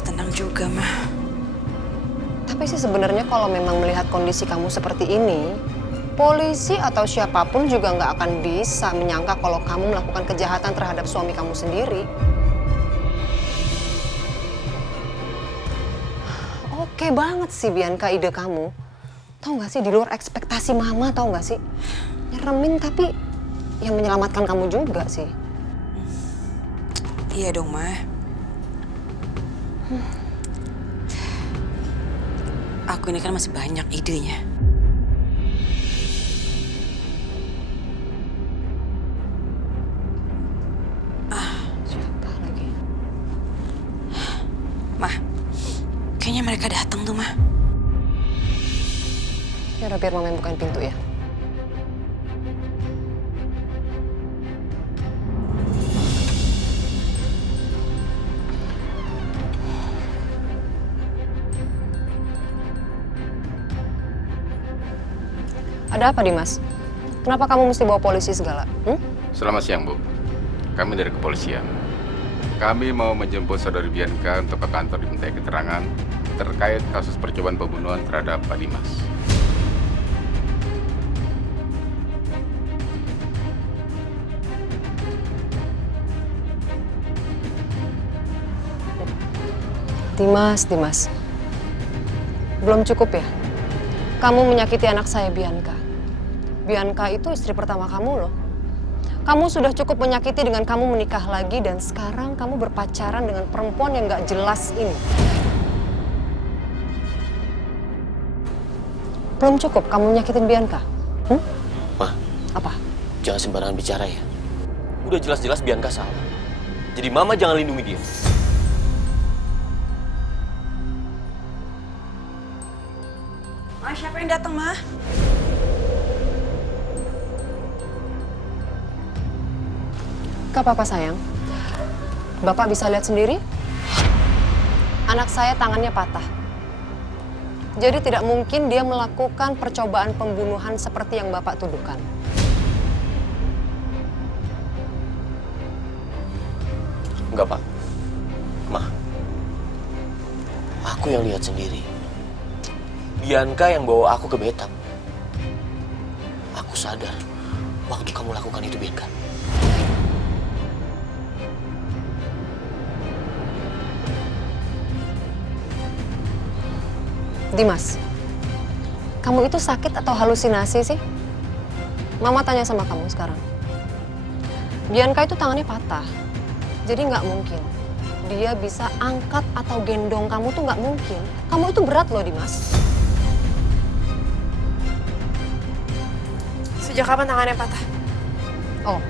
bisa tenang juga, mah. Tapi sih sebenarnya kalau memang melihat kondisi kamu seperti ini, polisi atau siapapun juga nggak akan bisa menyangka kalau kamu melakukan kejahatan terhadap suami kamu sendiri. Oke banget sih Bianca ide kamu. Tahu nggak sih, di luar ekspektasi mama, tahu nggak sih? Nyeremin tapi yang menyelamatkan kamu juga sih. Iya dong, mah. Aku ini kan masih banyak idenya. Siapa lagi? Mah, kayaknya mereka datang tuh, mah. Ya udah, biar mama yang bukain pintu ya. Ada apa, Dimas? Kenapa kamu mesti bawa polisi segala? Selamat siang, Bu. Kami dari kepolisian. Kami mau menjemput saudari Bianca untuk ke kantor dimintai keterangan terkait kasus percobaan pembunuhan terhadap Pak Dimas. Dimas. Belum cukup ya? Kamu menyakiti anak saya, Bianca. Bianca itu istri pertama kamu loh. Kamu sudah cukup menyakiti dengan kamu menikah lagi dan sekarang kamu berpacaran dengan perempuan yang gak jelas ini. Belum cukup kamu nyakitin Bianca? Ma, Apa? jangan sembarangan bicara ya. Udah jelas-jelas Bianca salah. Jadi mama jangan lindungi dia. Mah, siapa yang datang, mah? Gak apa-apa sayang. Bapak bisa lihat sendiri. Anak saya tangannya patah. Jadi tidak mungkin dia melakukan percobaan pembunuhan seperti yang Bapak tuduhkan. Enggak, Pak. Ma, aku yang lihat sendiri. Bianca yang bawa aku ke Batam. Aku sadar waktu kamu lakukan itu, Bianca. Dimas, kamu itu sakit atau halusinasi sih? Mama tanya sama kamu sekarang. Bianca itu tangannya patah. Jadi nggak mungkin dia bisa angkat atau gendong kamu, tuh nggak mungkin. Kamu itu berat loh, Dimas. Sejak kapan tangannya patah? Oh,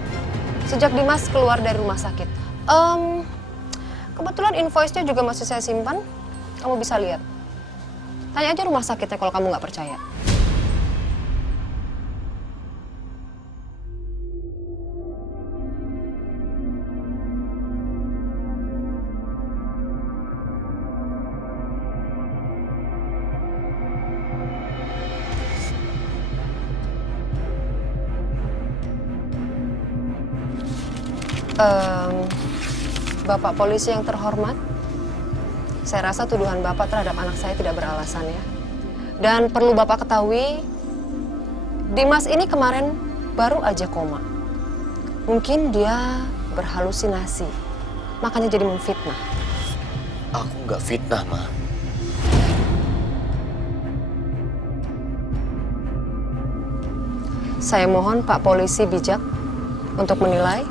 sejak Dimas keluar dari rumah sakit. Kebetulan invoice-nya juga masih saya simpan. Kamu bisa lihat. Tanya aja rumah sakitnya kalau kamu nggak percaya. Bapak polisi yang terhormat, saya rasa tuduhan Bapak terhadap anak saya tidak beralasan ya. Dan perlu Bapak ketahui, Dimas ini kemarin baru aja koma. Mungkin dia berhalusinasi, makanya jadi memfitnah. Aku nggak fitnah, Ma. Saya mohon Pak Polisi bijak untuk menilai,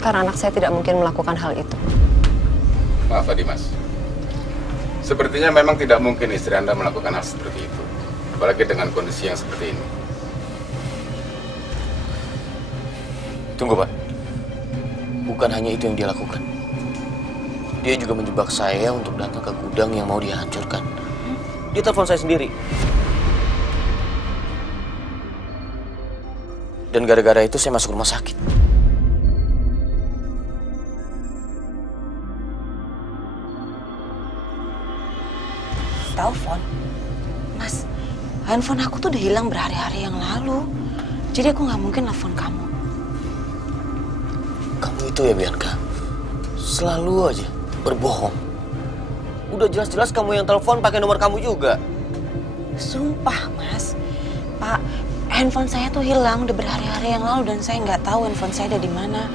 karena anak saya tidak mungkin melakukan hal itu. Maaf, Pak Dimas. Sepertinya memang tidak mungkin istri Anda melakukan hal seperti itu. Apalagi dengan kondisi yang seperti ini. Tunggu, Pak. Bukan hanya itu yang dia lakukan. Dia juga menjebak saya untuk datang ke gudang yang mau dia hancurkan. Dia telepon saya sendiri. Dan gara-gara itu saya masuk rumah sakit. Telepon? Mas, handphone aku tuh udah hilang berhari-hari yang lalu. Jadi aku nggak mungkin telepon kamu. Kamu itu ya, Bianca, selalu aja berbohong. Udah jelas-jelas kamu yang telepon pakai nomor kamu juga. Sumpah, Mas. Pak, handphone saya tuh hilang udah berhari-hari yang lalu dan saya nggak tahu handphone saya ada di mana.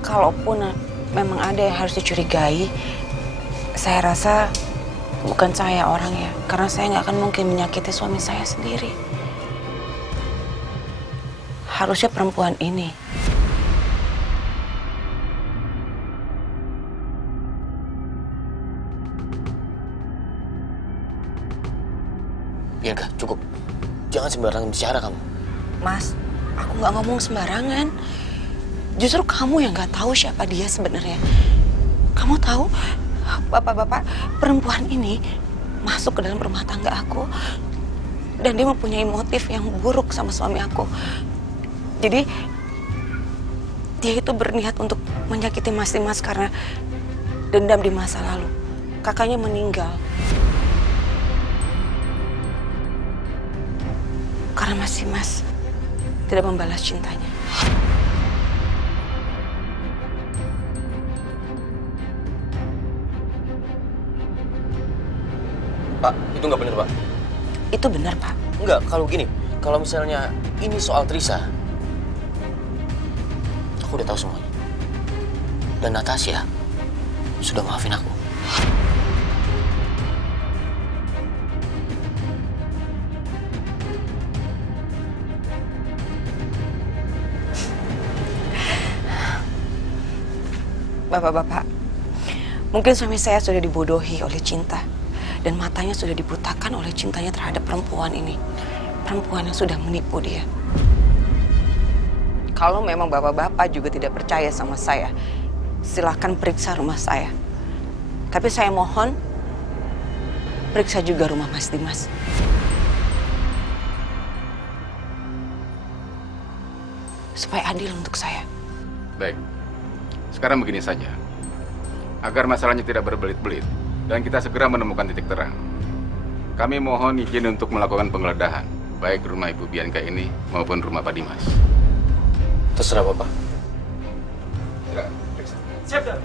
Kalaupun memang ada yang harus dicurigai, saya rasa bukan saya orangnya. Karena saya nggak akan mungkin menyakiti suami saya sendiri. Harusnya perempuan ini. Bianca, cukup. Jangan sembarangan bicara kamu. Mas, aku nggak ngomong sembarangan. Justru kamu yang nggak tahu siapa dia sebenarnya. Kamu tahu, bapak-bapak, perempuan ini masuk ke dalam rumah tangga aku dan dia mempunyai motif yang buruk sama suami aku. Jadi dia itu berniat untuk menyakiti Mas Dimas karena dendam di masa lalu. Kakaknya meninggal. Karena Mas Dimas tidak membalas cintanya. Pak, itu nggak benar, Pak. Itu benar, Pak. Enggak, kalau gini, kalau misalnya ini soal Trisa, aku udah tahu semuanya. Dan Natasha sudah maafin aku. Bapak-bapak, mungkin suami saya sudah dibodohi oleh cinta. Dan matanya sudah dibutakan oleh cintanya terhadap perempuan ini. Perempuan yang sudah menipu dia. Kalau memang bapak-bapak juga tidak percaya sama saya, silahkan periksa rumah saya. Tapi saya mohon, periksa juga rumah Mas Dimas. Supaya adil untuk saya. Baik, sekarang begini saja. Agar masalahnya tidak berbelit-belit dan kita segera menemukan titik terang, kami mohon izin untuk melakukan penggeledahan, baik rumah Ibu Bianca ini maupun rumah Pak Dimas. Terserah Bapak. Silakan, periksa. Siap, Dan.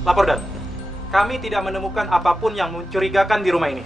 Lapor, Dan. Kami tidak menemukan apapun yang mencurigakan di rumah ini.